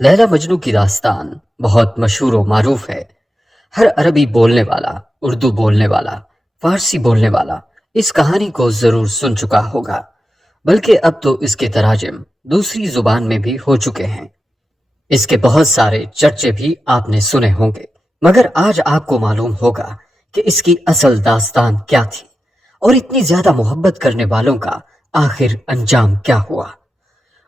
لیلا مجنو کی داستان بہت مشہور و معروف ہے۔ ہر عربی بولنے والا، اردو بولنے والا، فارسی بولنے والا اس کہانی کو ضرور سن چکا ہوگا، بلکہ اب تو اس کے تراجم دوسری زبان میں بھی ہو چکے ہیں۔ اس کے بہت سارے چرچے بھی آپ نے سنے ہوں گے، مگر آج آپ کو معلوم ہوگا کہ اس کی اصل داستان کیا تھی اور اتنی زیادہ محبت کرنے والوں کا آخر انجام کیا ہوا۔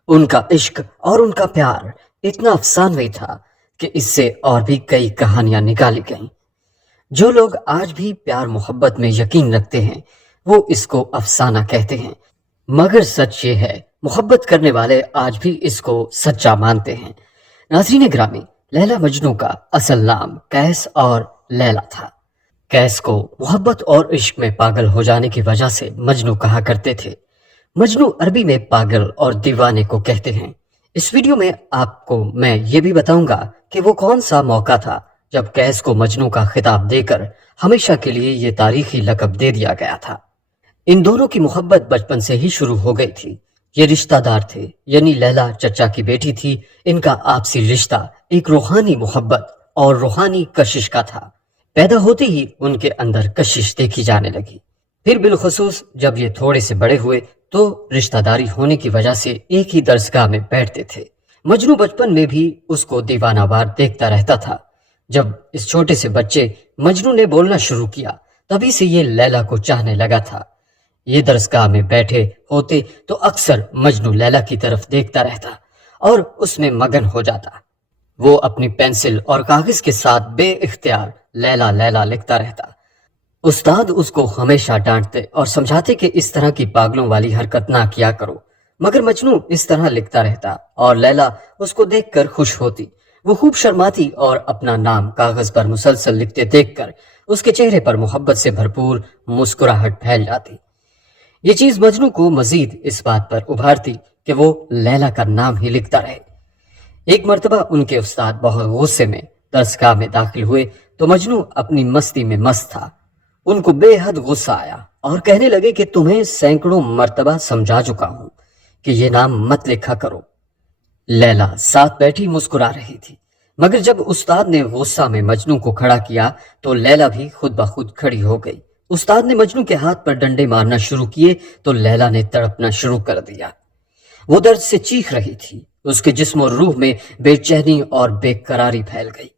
ان کا عشق اور ان کا پیار اتنا افسانوی تھا کہ اس سے اور بھی کئی کہانیاں نکالی گئیں۔ جو لوگ آج بھی پیار محبت میں یقین رکھتے ہیں وہ اس کو افسانہ کہتے ہیں، مگر سچ یہ ہے محبت کرنے والے آج بھی اس کو سچا مانتے ہیں۔ ناظرین گرامی، لیلا مجنو کا اصل نام قیس اور لیلا تھا۔ قیس کو محبت اور عشق میں پاگل ہو جانے کی وجہ سے مجنو کہا کرتے تھے۔ مجنو عربی میں پاگل اور دیوانے کو کہتے ہیں۔ اس ویڈیو میں آپ کو میں یہ بھی بتاؤں گا کہ وہ کون سا موقع تھا جب قیس کو مجنو کا خطاب دے کر ہمیشہ کے لیے یہ تاریخی لقب دے دیا گیا تھا۔ ان دونوں کی محبت بچپن سے ہی شروع ہو گئی تھی۔ یہ رشتہ دار تھے، یعنی لیلا چچا کی بیٹی تھی۔ ان کا آپسی رشتہ ایک روحانی محبت اور روحانی کشش کا تھا۔ پیدا ہوتے ہی ان کے اندر کشش دیکھی جانے لگی۔ پھر بالخصوص جب یہ تھوڑے سے بڑے ہوئے تو رشتہ داری ہونے کی وجہ سے ایک ہی درسگاہ میں بیٹھتے تھے۔ مجنو بچپن میں بھی اس کو دیوانہ وار دیکھتا رہتا تھا۔ جب اس چھوٹے سے بچے مجنو نے بولنا شروع کیا تبھی سے یہ لیلا کو چاہنے لگا تھا۔ یہ درسگاہ میں بیٹھے ہوتے تو اکثر مجنو لیلا کی طرف دیکھتا رہتا اور اس میں مگن ہو جاتا۔ وہ اپنی پینسل اور کاغذ کے ساتھ بے اختیار لیلا لیلا لکھتا رہتا۔ استاد اس کو ہمیشہ ڈانٹتے اور سمجھاتے کہ اس طرح کی پاگلوں والی حرکت نہ کیا کرو، مگر مجنو اس طرح لکھتا رہتا اور لیلا اس کو دیکھ کر خوش ہوتی۔ وہ خوب شرماتی اور اپنا نام کاغذ پر مسلسل لکھتے دیکھ کر اس کے چہرے پر محبت سے بھرپور مسکراہٹ پھیل جاتی۔ یہ چیز مجنو کو مزید اس بات پر ابھارتی کہ وہ لیلا کا نام ہی لکھتا رہے۔ ایک مرتبہ ان کے استاد بہت غصے میں درسگاہ میں داخل ہوئے تو مجنو اپنی مستی میں مست تھا۔ ان کو بے حد غصہ آیا اور کہنے لگے کہ تمہیں سینکڑوں مرتبہ سمجھا چکا ہوں کہ یہ نام مت لکھا کرو۔ لیلا ساتھ بیٹھی مسکرا رہی تھی، مگر جب استاد نے غصہ میں مجنو کو کھڑا کیا تو لیلا بھی خود بخود کھڑی ہو گئی۔ استاد نے مجنو کے ہاتھ پر ڈنڈے مارنا شروع کیے تو لیلا نے تڑپنا شروع کر دیا۔ وہ درد سے چیخ رہی تھی۔ اس کے جسم اور روح میں بے چینی اور بے قراری پھیل گئی۔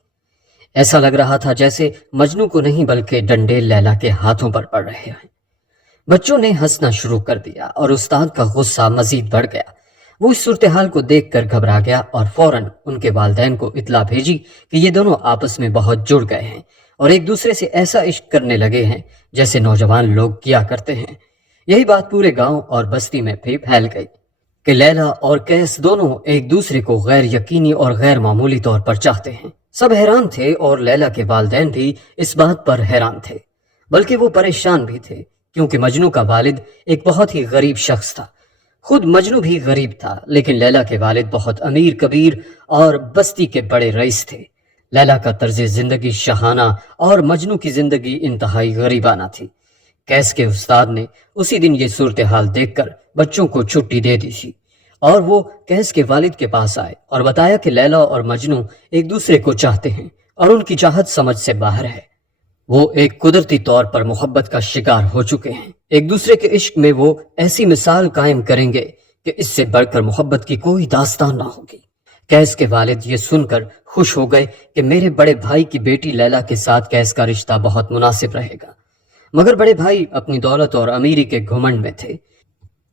ایسا لگ رہا تھا جیسے مجنو کو نہیں بلکہ ڈنڈے لیلا کے ہاتھوں پر پڑ رہے ہیں۔ بچوں نے ہنسنا شروع کر دیا اور استاد کا غصہ مزید بڑھ گیا۔ وہ اس صورتحال کو دیکھ کر گھبرا گیا اور فوراً ان کے والدین کو اطلاع بھیجی کہ یہ دونوں آپس میں بہت جڑ گئے ہیں اور ایک دوسرے سے ایسا عشق کرنے لگے ہیں جیسے نوجوان لوگ کیا کرتے ہیں۔ یہی بات پورے گاؤں اور بستی میں بھی پھیل گئی کہ لیلا اور قیس دونوں ایک دوسرے کو غیر یقینی اور غیر معمولی طور پر چاہتے ہیں۔ سب حیران تھے اور لیلا کے والدین بھی اس بات پر حیران تھے، بلکہ وہ پریشان بھی تھے کیونکہ مجنو کا والد ایک بہت ہی غریب شخص تھا۔ خود مجنو بھی غریب تھا، لیکن لیلا کے والد بہت امیر کبیر اور بستی کے بڑے رئیس تھے۔ لیلا کا طرز زندگی شاہانہ اور مجنو کی زندگی انتہائی غریبانہ تھی۔ قیس کے استاد نے اسی دن یہ صورتحال دیکھ کر بچوں کو چھٹی دے دی تھی اور وہ قیس کے والد کے پاس آئے اور بتایا کہ لیلا اور مجنو ایک دوسرے کو چاہتے ہیں اور ان کی چاہت سمجھ سے باہر ہے۔ وہ ایک قدرتی طور پر محبت کا شکار ہو چکے ہیں۔ ایک دوسرے کے عشق میں وہ ایسی مثال قائم کریں گے کہ اس سے بڑھ کر محبت کی کوئی داستان نہ ہوگی۔ قیس کے والد یہ سن کر خوش ہو گئے کہ میرے بڑے بھائی کی بیٹی لیلا کے ساتھ قیس کا رشتہ بہت مناسب رہے گا، مگر بڑے بھائی اپنی دولت اور امیری کے گھمنڈ میں تھے،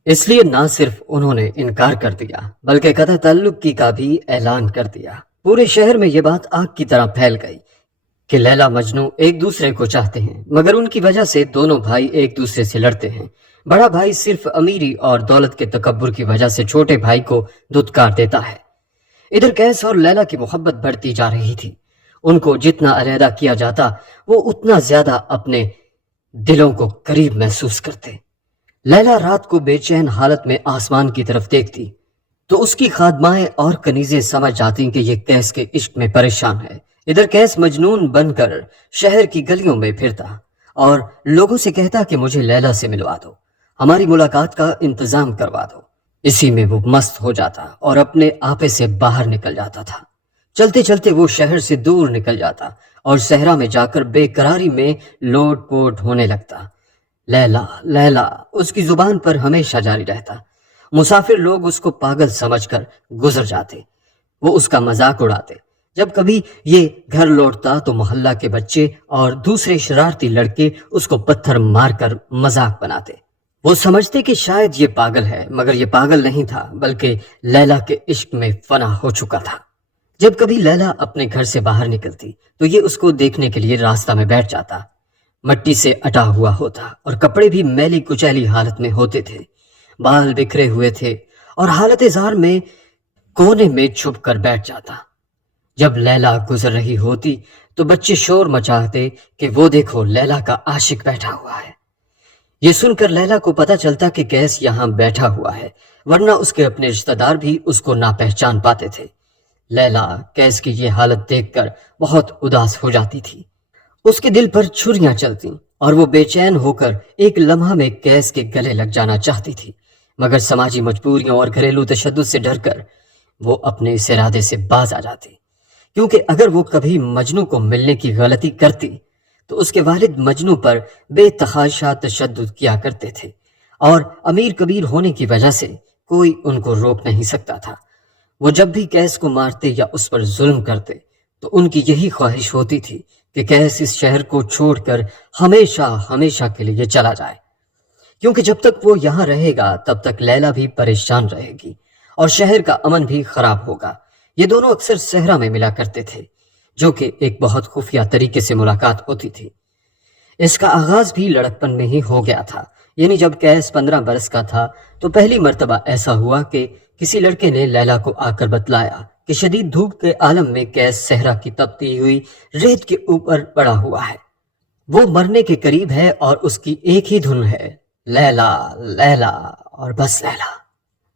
اس لیے نہ صرف انہوں نے انکار کر دیا بلکہ قطع تعلق کی کا بھی اعلان کر دیا۔ پورے شہر میں یہ بات آگ کی طرح پھیل گئی کہ لیلا مجنو ایک دوسرے کو چاہتے ہیں، مگر ان کی وجہ سے دونوں بھائی ایک دوسرے سے لڑتے ہیں۔ بڑا بھائی صرف امیری اور دولت کے تکبر کی وجہ سے چھوٹے بھائی کو دھتکار دیتا ہے۔ ادھر قیس اور لیلا کی محبت بڑھتی جا رہی تھی۔ ان کو جتنا علیحدہ کیا جاتا وہ اتنا زیادہ اپنے دلوں کو قریب محسوس کرتے۔ لیلا رات کو بے چین حالت میں آسمان کی طرف دیکھتی تو اس کی خادمائیں اور کنیزیں سمجھ جاتی کہ یہ قیس کے عشق میں پریشان ہے۔ ادھر قیس مجنون بن کر شہر کی گلیوں میں پھرتا اور لوگوں سے کہتا کہ مجھے لیلا سے ملوا دو، ہماری ملاقات کا انتظام کروا دو۔ اسی میں وہ مست ہو جاتا اور اپنے آپے سے باہر نکل جاتا تھا۔ چلتے چلتے وہ شہر سے دور نکل جاتا اور صحرا میں جا کر بے قراری میں لوٹ پوٹ ہونے لگتا۔ لیلا لیلا اس کی زبان پر ہمیشہ جاری رہتا۔ مسافر لوگ اس کو پاگل سمجھ کر گزر جاتے، وہ اس کا مذاق اڑاتے۔ جب کبھی یہ گھر لوٹتا تو محلہ کے بچے اور دوسرے شرارتی لڑکے اس کو پتھر مار کر مذاق بناتے۔ وہ سمجھتے کہ شاید یہ پاگل ہے، مگر یہ پاگل نہیں تھا، بلکہ لیلا کے عشق میں فنا ہو چکا تھا۔ جب کبھی لیلا اپنے گھر سے باہر نکلتی تو یہ اس کو دیکھنے کے لیے راستہ میں بیٹھ جاتا۔ مٹی سے اٹا ہوا ہوتا اور کپڑے بھی میلی کچیلی حالت میں ہوتے تھے، بال بکھرے ہوئے تھے اور حالت زار میں کونے میں چھپ کر بیٹھ جاتا۔ جب لیلا گزر رہی ہوتی تو بچے شور مچاتے کہ وہ دیکھو لیلا کا عاشق بیٹھا ہوا ہے۔ یہ سن کر لیلا کو پتہ چلتا کہ قیس یہاں بیٹھا ہوا ہے، ورنہ اس کے اپنے رشتہ دار بھی اس کو نہ پہچان پاتے تھے۔ لیلا قیس کی یہ حالت دیکھ کر بہت اداس ہو جاتی تھی۔ اس کے دل پر چھریاں چلتیں اور وہ بے چین ہو کر ایک لمحہ میں قیس کے گلے لگ جانا چاہتی تھی، مگر سماجی مجبوریوں اور گھریلو تشدد سے ڈر کر وہ اپنے اس ارادے سے باز آ جاتی، کیونکہ اگر وہ کبھی مجنو کو ملنے کی غلطی کرتی تو اس کے والد مجنو پر بے تحاشا تشدد کیا کرتے تھے، اور امیر کبیر ہونے کی وجہ سے کوئی ان کو روک نہیں سکتا تھا۔ وہ جب بھی قیس کو مارتے یا اس پر ظلم کرتے تو ان کی یہی خواہش ہوتی تھی کہ قیس اس شہر کو چھوڑ کر ہمیشہ ہمیشہ کے لیے چلا جائے، کیونکہ جب تک وہ یہاں رہے گا تب تک لیلا بھی پریشان رہے گی اور شہر کا امن بھی خراب ہوگا۔ یہ دونوں اکثر صحرا میں ملا کرتے تھے، جو کہ ایک بہت خفیہ طریقے سے ملاقات ہوتی تھی۔ اس کا آغاز بھی لڑکپن میں ہی ہو گیا تھا، یعنی جب قیس 15 برس کا تھا تو پہلی مرتبہ ایسا ہوا کہ کسی لڑکے نے لیلا کو آ کر بتلایا کہ شدید دھوپ کے عالم میں قیس صحرا کی تپتی ہوئی ریت کے اوپر پڑا ہوا ہے، وہ مرنے کے قریب ہے اور اس کی ایک ہی دھن ہے، لیلا لیلا اور بس لیلا۔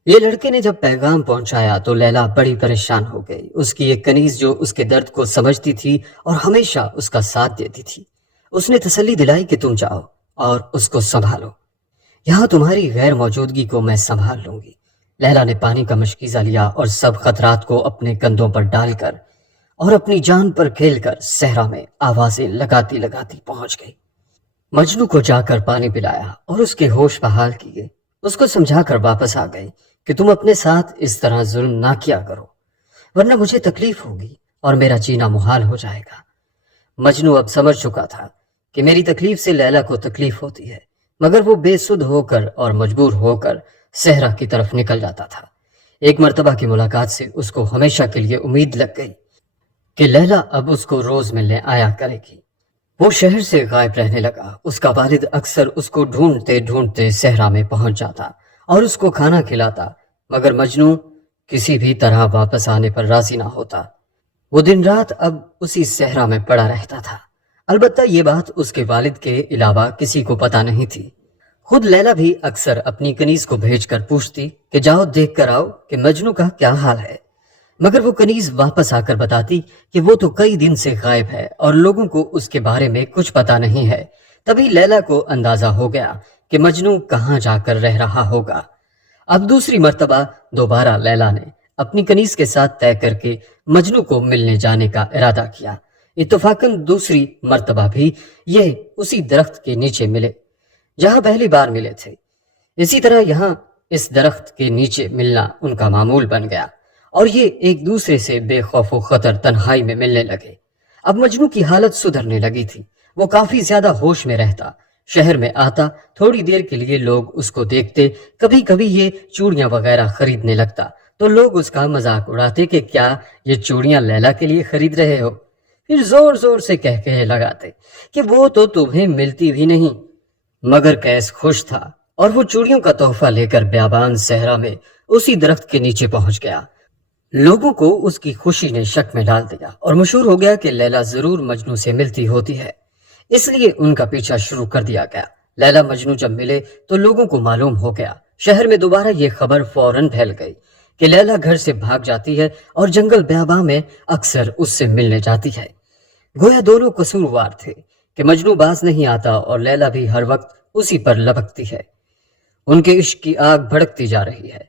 یہ لڑکے نے جب پیغام پہنچایا تو لیلا بڑی پریشان ہو گئی۔ اس کی ایک کنیز جو اس کے درد کو سمجھتی تھی اور ہمیشہ اس کا ساتھ دیتی تھی، اس نے تسلی دلائی کہ تم جاؤ اور اس کو سنبھالو، یہاں تمہاری غیر موجودگی کو میں سنبھال لوں گی۔ لیلا نے پانی کا مشکیزہ لیا اور سب خطرات کو اپنے کندھوں پر ڈال کر اور اپنی جان پر کھیل کر صحرا میں آوازیں لگاتی لگاتی پہنچ گئی۔ مجنو کو جا کر پانی پلایا اور اس کے ہوش بحال کیے، اس کو سمجھا کر واپس آ گئی کہ تم اپنے ساتھ اس طرح ظلم نہ کیا کرو، ورنہ مجھے تکلیف ہوگی اور میرا جینا محال ہو جائے گا۔ مجنو اب سمجھ چکا تھا کہ میری تکلیف سے لیلا کو تکلیف ہوتی ہے، مگر وہ بے سدھ ہو کر اور مجبور ہو کر صحرا کی طرف نکل جاتا تھا۔ ایک مرتبہ کی ملاقات سے اس کو ہمیشہ کے لیے امید لگ گئی کہ لیلا اب اس کو روز ملنے آیا کرے گی۔ وہ شہر سے غائب رہنے لگا۔ اس کا والد اکثر اس کو ڈھونڈتے ڈھونڈتے صحرا میں پہنچ جاتا اور اس کو کھانا کھلاتا، مگر مجنو کسی بھی طرح واپس آنے پر راضی نہ ہوتا۔ وہ دن رات اب اسی صحرا میں پڑا رہتا تھا۔ البتہ یہ بات اس کے والد کے علاوہ کسی کو پتہ نہیں تھی۔ خود لیلا بھی اکثر اپنی کنیز کو بھیج کر پوچھتی کہ جاؤ دیکھ کر آؤ کہ مجنو کا کیا حال ہے، مگر وہ کنیز واپس آ کر بتاتی کہ وہ تو کئی دن سے غائب ہے اور لوگوں کو اس کے بارے میں کچھ پتہ نہیں ہے۔ تبھی لیلا کو اندازہ ہو گیا کہ مجنو کہاں جا کر رہ رہا ہوگا۔ اب دوسری مرتبہ دوبارہ لیلا نے اپنی کنیز کے ساتھ طے کر کے مجنو کو ملنے جانے کا ارادہ کیا۔ اتفاقاً دوسری مرتبہ بھی یہ اسی درخت کے نیچے ملے جہاں پہلی بار ملے تھے۔ اسی طرح یہاں اس درخت کے نیچے ملنا ان کا معمول بن گیا اور یہ ایک دوسرے سے بے خوف و خطر تنہائی میں ملنے لگے۔ اب مجنو کی حالت سدھرنے لگی تھی، وہ کافی زیادہ ہوش میں رہتا، شہر میں آتا، تھوڑی دیر کے لیے لوگ اس کو دیکھتے، کبھی کبھی یہ چوڑیاں وغیرہ خریدنے لگتا تو لوگ اس کا مذاق اڑاتے کہ کیا یہ چوڑیاں لیلا کے لیے خرید رہے ہو، پھر زور زور سے کہے لگاتے کہ وہ تو تمہیں ملتی بھی نہیں۔ مگر قیس خوش تھا اور وہ چوڑیوں کا تحفہ لے کر بیابان صحرا میں اسی درخت کے نیچے پہنچ گیا۔ لوگوں کو اس کی خوشی نے شک میں ڈال دیا اور مشہور ہو گیا کہ لیلا ضرور مجنو سے ملتی ہوتی ہے، اس لیے ان کا پیچھا شروع کر دیا گیا۔ لیلا مجنو جب ملے تو لوگوں کو معلوم ہو گیا، شہر میں دوبارہ یہ خبر فوراً پھیل گئی کہ لیلا گھر سے بھاگ جاتی ہے اور جنگل بیاباں میں اکثر اس سے ملنے جاتی ہے۔ گویا دونوں قصوروار تھے کہ مجنو باز نہیں آتا اور لیلا بھی ہر وقت اسی پر لپکتی ہے۔ ان کے عشق کی آگ بھڑکتی جا رہی ہے۔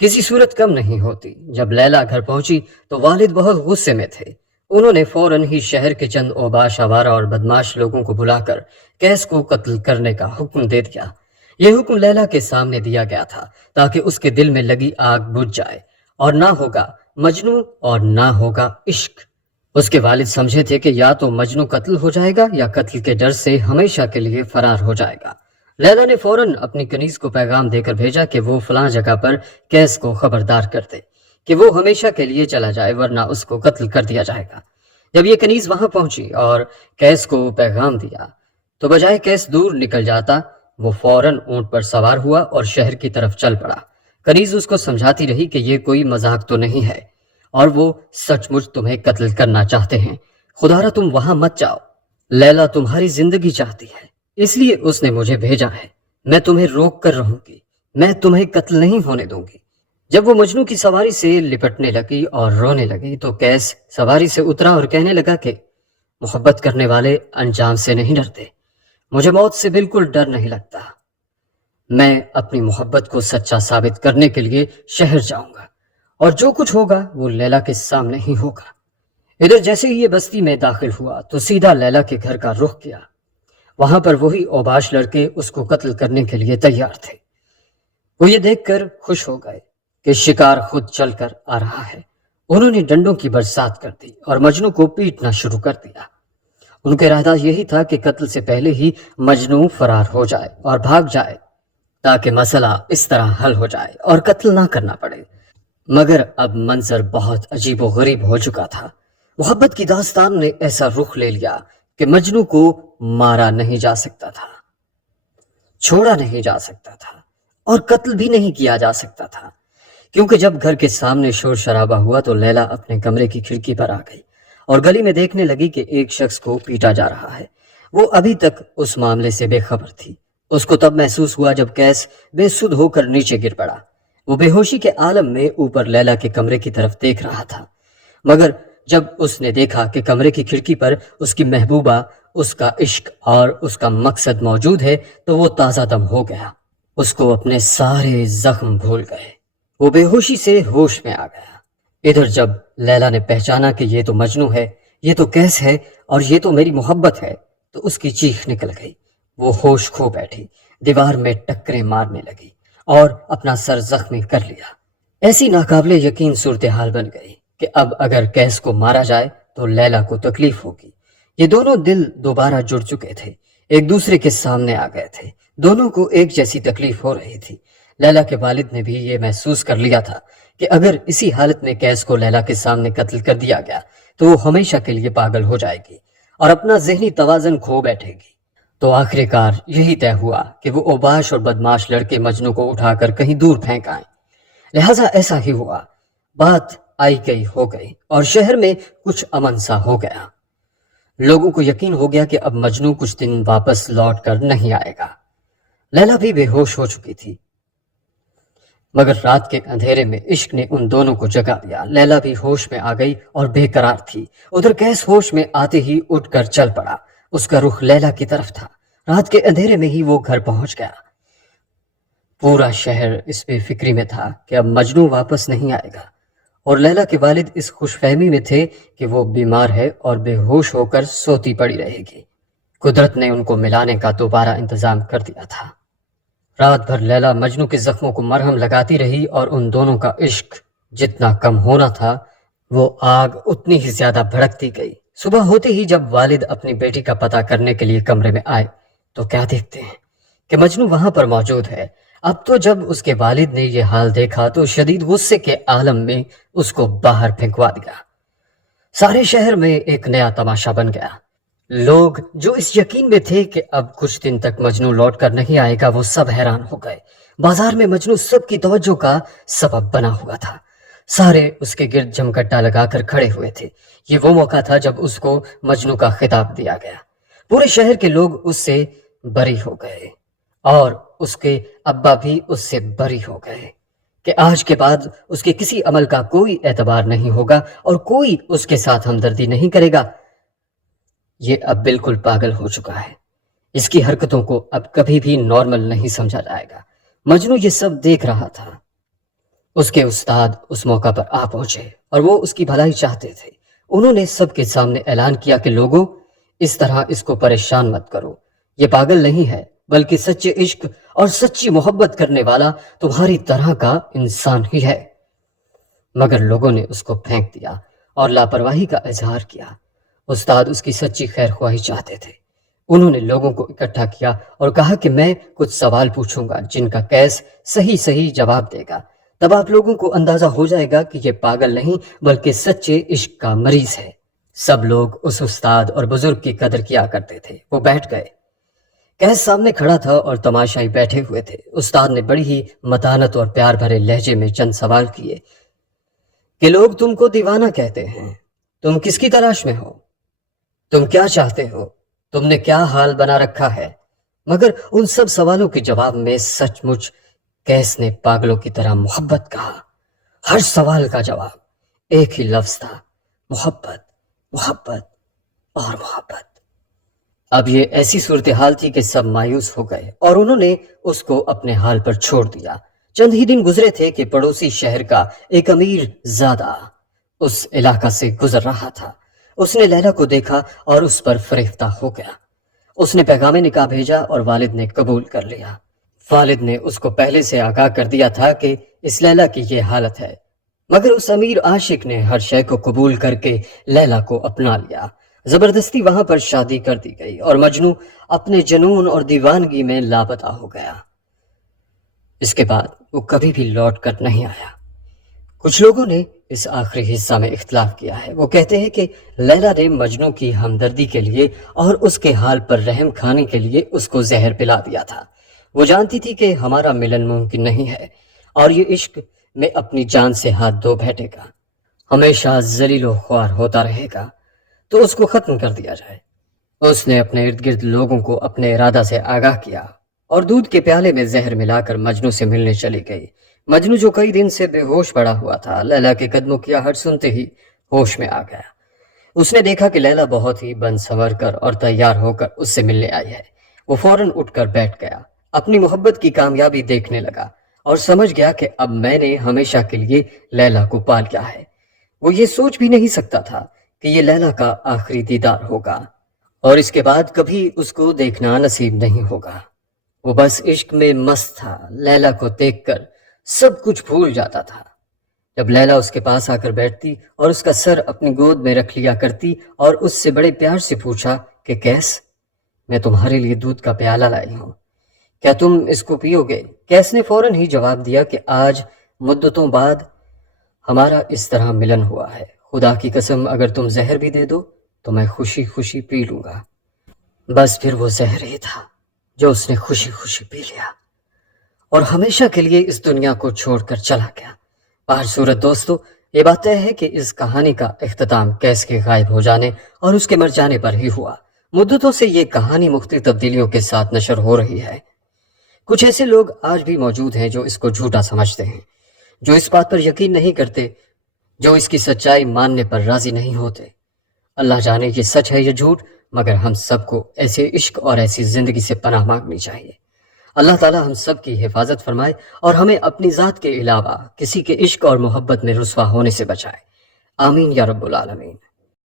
کسی صورت کم نہیں ہوتی۔ جب لیلا گھر پہنچی تو والد بہت غصے میں تھے۔ انہوں نے فوراً ہی شہر کے چند اوباش آوارہ اور بدماش لوگوں کو بلا کر قیس کو قتل کرنے کا حکم دے دیا۔ یہ حکم لیلا کے سامنے دیا گیا تھا تاکہ اس کے دل میں لگی آگ بجھ جائے، اور نہ ہوگا مجنو اور نہ ہوگا عشق۔ اس کے والد سمجھے تھے کہ یا تو مجنو قتل ہو جائے گا یا قتل کے ڈر سے ہمیشہ کے لیے فرار ہو جائے گا۔ لیلا نے فوراً اپنی کنیز کو پیغام دے کر بھیجا کہ وہ فلاں جگہ پر قیس کو خبردار کر دے کہ وہ ہمیشہ کے لیے چلا جائے، ورنہ اس کو قتل کر دیا جائے گا۔ جب یہ کنیز وہاں پہنچی اور قیس کو پیغام دیا تو بجائے قیس دور نکل جاتا، وہ فوراً اونٹ پر سوار ہوا اور شہر کی طرف چل پڑا۔ کنیز اس کو سمجھاتی رہی کہ یہ کوئی مذاق تو نہیں ہے اور وہ سچ مچ تمہیں قتل کرنا چاہتے ہیں، خدا را تم وہاں مت جاؤ۔ لیلا تمہاری زندگی چاہتی ہے، اس لیے اس نے مجھے بھیجا ہے۔ میں تمہیں روک کر رہوں گی، میں تمہیں قتل نہیں ہونے دوں گی۔ جب وہ مجنو کی سواری سے لپٹنے لگی اور رونے لگی تو قیس سواری سے اترا اور کہنے لگا کہ محبت کرنے والے انجام سے نہیں ڈرتے، مجھے موت سے بالکل ڈر نہیں لگتا۔ میں اپنی محبت کو سچا ثابت کرنے کے لیے شہر جاؤں گا، اور جو کچھ ہوگا وہ لیلا کے سامنے ہی ہوگا۔ ادھر جیسے ہی یہ بستی میں داخل ہوا تو سیدھا لیلا کے گھر کا رخ کیا۔ وہاں پر وہی اوباش لڑکے اس کو قتل کرنے کے لیے تیار تھے۔ وہ یہ دیکھ کر خوش ہو گئے کہ شکار خود چل کر آ رہا ہے۔ انہوں نے ڈنڈوں کی برسات کر دی اور مجنو کو پیٹنا شروع کر دیا۔ ان کا ارادہ یہی تھا کہ قتل سے پہلے ہی مجنو فرار ہو جائے اور بھاگ جائے تاکہ مسئلہ اس طرح حل ہو جائے اور قتل نہ کرنا پڑے۔ مگر اب منظر بہت عجیب و غریب ہو چکا تھا۔ محبت کی داستان نے ایسا رخ لے لیا کہ مجنو کو مارا نہیں جا سکتا تھا، چھوڑا نہیں جا سکتا تھا، اور قتل بھی نہیں کیا جا سکتا تھا، کیونکہ جب گھر کے سامنے شور شرابہ ہوا تو لیلا اپنے کمرے کی کھڑکی پر آ گئی اور گلی میں دیکھنے لگی کہ ایک شخص کو پیٹا جا رہا ہے۔ وہ ابھی تک اس معاملے سے بے خبر تھی۔ اس کو تب محسوس ہوا جب قیس بے سدھ ہو کر نیچے گر پڑا۔ وہ بے ہوشی کے عالم میں اوپر لیلا کے کمرے کی طرف دیکھ رہا تھا، مگر جب اس نے دیکھا کہ کمرے کی کھڑکی پر اس کی محبوبہ، اس کا عشق اور اس کا مقصد موجود ہے تو وہ تازہ دم ہو گیا۔ اس کو اپنے سارے زخم بھول گئے۔ وہ بے ہوشی سے ہوش میں آ گیا۔ ادھر جب لیلا نے پہچانا کہ یہ تو مجنو ہے، یہ تو قیس ہے اور یہ تو میری محبت ہے، تو اس کی چیخ نکل گئی۔ وہ ہوش کھو بیٹھی، دیوار میں ٹکریں مارنے لگی اور اپنا سر زخمی کر لیا۔ ایسی ناقابل یقین صورتحال بن گئی کہ اب اگر قیس کو مارا جائے تو لیلا کو تکلیف ہوگی۔ یہ دونوں دل دوبارہ جڑ چکے تھے، ایک دوسرے کے سامنے آ گئے تھے، دونوں کو ایک جیسی تکلیف ہو رہی تھی۔ لیلا کے والد نے بھی یہ محسوس کر لیا تھا کہ اگر اسی حالت میں قیس کو لیلا کے سامنے قتل کر دیا گیا تو وہ ہمیشہ کے لیے پاگل ہو جائے گی اور اپنا ذہنی توازن کھو بیٹھے گی۔ تو آخر کار یہی طے ہوا کہ وہ اوباش اور بدماش لڑکے مجنو کو اٹھا کر کہیں دور پھینک آئیں۔ لہٰذا ایسا ہی ہوا، بات آئی گئی ہو گئی اور شہر میں کچھ امن سا ہو گیا۔ لوگوں کو یقین ہو گیا کہ اب مجنو کچھ دن واپس لوٹ کر نہیں آئے گا۔ لیلا بھی بے ہوش ہو چکی تھی، مگر رات کے اندھیرے میں عشق نے ان دونوں کو جگا دیا۔ لیلا بھی ہوش میں آ گئی اور بے قرار تھی۔ ادھر قیس ہوش میں آتے ہی اٹھ کر چل پڑا، اس کا رخ لیلا کی طرف تھا۔ رات کے اندھیرے میں ہی وہ گھر پہنچ گیا۔ پورا شہر اس بے فکری میں تھا کہ اب مجنو واپس نہیں آئے گا، اور لیلا کے والد اس خوش فہمی میں تھے کہ وہ بیمار ہے اور بے ہوش ہو کر سوتی پڑی رہے گی۔ قدرت نے ان کو ملانے کا دوبارہ انتظام کر دیا تھا۔ رات بھر لیلا مجنو کے زخموں کو مرہم لگاتی رہی اور ان دونوں کا عشق جتنا کم ہونا تھا وہ آگ اتنی ہی زیادہ بھڑکتی گئی۔ صبح ہوتے ہی جب والد اپنی بیٹی کا پتہ کرنے کے لیے کمرے میں آئے تو کیا دیکھتے ہیں کہ مجنو وہاں پر موجود ہے۔ اب تو جب اس کے والد نے یہ حال دیکھا تو شدید غصے کے عالم میں اس کو باہر پھینکوا دیا۔ سارے شہر میں ایک نیا تماشا بن گیا۔ لوگ جو اس یقین میں تھے کہ اب کچھ دن تک مجنو لوٹ کر نہیں آئے گا وہ سب حیران ہو گئے۔ بازار میں مجنو سب کی توجہ کا سبب بنا ہوا تھا۔ سارے اس کے گرد جمکٹا لگا کر کھڑے ہوئے تھے۔ یہ وہ موقع تھا جب اس کو مجنو کا خطاب دیا گیا۔ پورے شہر کے لوگ اس سے بری ہو گئے اور اس کے ابا بھی اس سے بری ہو گئے کہ آج کے بعد اس کے کسی عمل کا کوئی اعتبار نہیں ہوگا اور کوئی اس کے ساتھ ہمدردی نہیں کرے گا۔ یہ اب بالکل پاگل ہو چکا ہے، اس کی حرکتوں کو اب کبھی بھی نارمل نہیں سمجھا جائے گا۔ مجنو یہ سب دیکھ رہا تھا۔ اس کے استاد اس موقع پر آ پہنچے اور وہ اس کی بھلائی چاہتے تھے۔ انہوں نے سب کے سامنے اعلان کیا کہ لوگوں، اس طرح اس کو پریشان مت کرو، یہ پاگل نہیں ہے بلکہ سچے عشق اور سچی محبت کرنے والا تمہاری طرح کا انسان ہی ہے۔ مگر لوگوں نے اس کو پھینک دیا اور لاپرواہی کا اظہار کیا۔ استاد اس کی سچی خیر خواہی چاہتے تھے۔ انہوں نے لوگوں کو اکٹھا کیا اور کہا کہ میں کچھ سوال پوچھوں گا جن کا کیس صحیح جواب دے گا، تب آپ لوگوں کو اندازہ ہو جائے گا کہ یہ پاگل نہیں بلکہ سچے عشق کا مریض ہے۔ سب لوگ اس استاد اور بزرگ کی قدر کیا کرتے تھے۔ وہ بیٹھ گئے۔ کیس سامنے کھڑا تھا اور تماشائی بیٹھے ہوئے تھے۔ استاد نے بڑی ہی متانت اور پیار بھرے لہجے میں چند سوال کیے کہ لوگ تم کو دیوانہ کہتے ہیں، تم کس کی تلاش میں ہو، تم کیا چاہتے ہو، تم نے کیا حال بنا رکھا ہے؟ مگر ان سب سوالوں کے جواب میں سچ مچ کیس نے پاگلوں کی طرح محبت کہا۔ ہر سوال کا جواب ایک ہی لفظ تھا، محبت، محبت اور محبت۔ اب یہ ایسی صورتحال تھی کہ سب مایوس ہو گئے اور انہوں نے اس کو اپنے حال پر چھوڑ دیا۔ چند ہی دن گزرے تھے کہ پڑوسی شہر کا ایک امیر زادہ اس علاقہ سے گزر رہا تھا۔ اس نے لیلا کو دیکھا اور اس پر فریفتہ ہو گیا۔ اس نے پیغام نکاح بھیجا اور والد نے قبول کر لیا۔ والد نے اس کو پہلے سے آگاہ کر دیا تھا کہ اس لیلا کی یہ حالت ہے، مگر اس امیر عاشق نے ہر شے کو قبول کر کے لیلا کو اپنا لیا۔ زبردستی وہاں پر شادی کر دی گئی اور مجنو اپنے جنون اور دیوانگی میں لاپتہ ہو گیا۔ اس کے بعد وہ کبھی بھی لوٹ کر نہیں آیا۔ کچھ لوگوں نے اس آخری حصہ میں اختلاف کیا ہے۔ وہ کہتے ہیں کہ لیلا نے مجنو کی ہمدردی کے لیے اور اس کے حال پر رحم کھانے کے لیے اس کو زہر پلا دیا تھا۔ وہ جانتی تھی کہ ہمارا ملن ممکن نہیں ہے اور یہ عشق میں اپنی جان سے ہاتھ دھو بیٹھے گا، ہمیشہ ذلیل و خوار ہوتا رہے گا، تو اس کو ختم کر دیا جائے۔ اس نے اپنے ارد گرد لوگوں کو اپنے ارادہ سے آگاہ کیا اور دودھ کے پیالے میں زہر ملا کر مجنو سے ملنے چلی گئی۔ مجنو جو کئی دن سے بے ہوش پڑا ہوا تھا، لیلا کے قدموں کی آہٹ سنتے ہی ہوش میں آ گیا۔ اس نے دیکھا کہ لیلا بہت ہی بن سنور کر اور تیار ہو کر اس سے ملنے آئی ہے۔ وہ فوراً اٹھ کر بیٹھ گیا، اپنی محبت کی کامیابی دیکھنے لگا اور سمجھ گیا کہ اب میں نے ہمیشہ کے لیے لیلا کو پا لیا ہے۔ وہ یہ سوچ بھی نہیں سکتا تھا کہ یہ لیلا کا آخری دیدار ہوگا اور اس کے بعد کبھی اس کو دیکھنا نصیب نہیں ہوگا۔ وہ بس عشق میں مست تھا۔ لیلا کو دیکھ کر سب کچھ بھول جاتا تھا۔ جب لیلا اس کے پاس آ کر بیٹھتی اور اس کا سر اپنی گود میں رکھ لیا کرتی اور اس سے بڑے پیار سے پوچھا کہ کیس، میں تمہارے لیے دودھ کا پیالہ لائی ہوں، کیا تم اس کو پیو گے؟ کیس نے فوراً ہی جواب دیا کہ آج مدتوں بعد ہمارا اس طرح ملن ہوا ہے، خدا کی قسم اگر تم زہر بھی دے دو تو میں خوشی خوشی پی لوں گا۔ بس پھر وہ زہر ہی تھا جو اس نے خوشی خوشی پی لیا اور ہمیشہ کے لیے اس دنیا کو چھوڑ کر چلا گیا۔ باہر صورت دوستو، یہ بات طے ہے کہ اس کہانی کا اختتام کیس کے غائب ہو جانے اور اس کے مر جانے پر ہی ہوا۔ مدتوں سے یہ کہانی مختلف تبدیلیوں کے ساتھ نشر ہو رہی ہے۔ کچھ ایسے لوگ آج بھی موجود ہیں جو اس کو جھوٹا سمجھتے ہیں، جو اس بات پر یقین نہیں کرتے، جو اس کی سچائی ماننے پر راضی نہیں ہوتے۔ اللہ جانے یہ سچ ہے یا جھوٹ، مگر ہم سب کو ایسے عشق اور ایسی زندگی سے پناہ مانگنی چاہیے۔ اللہ تعالی ہم سب کی حفاظت فرمائے اور ہمیں اپنی ذات کے علاوہ کسی کے عشق اور محبت میں رسوا ہونے سے بچائے۔ آمین یا رب العالمین۔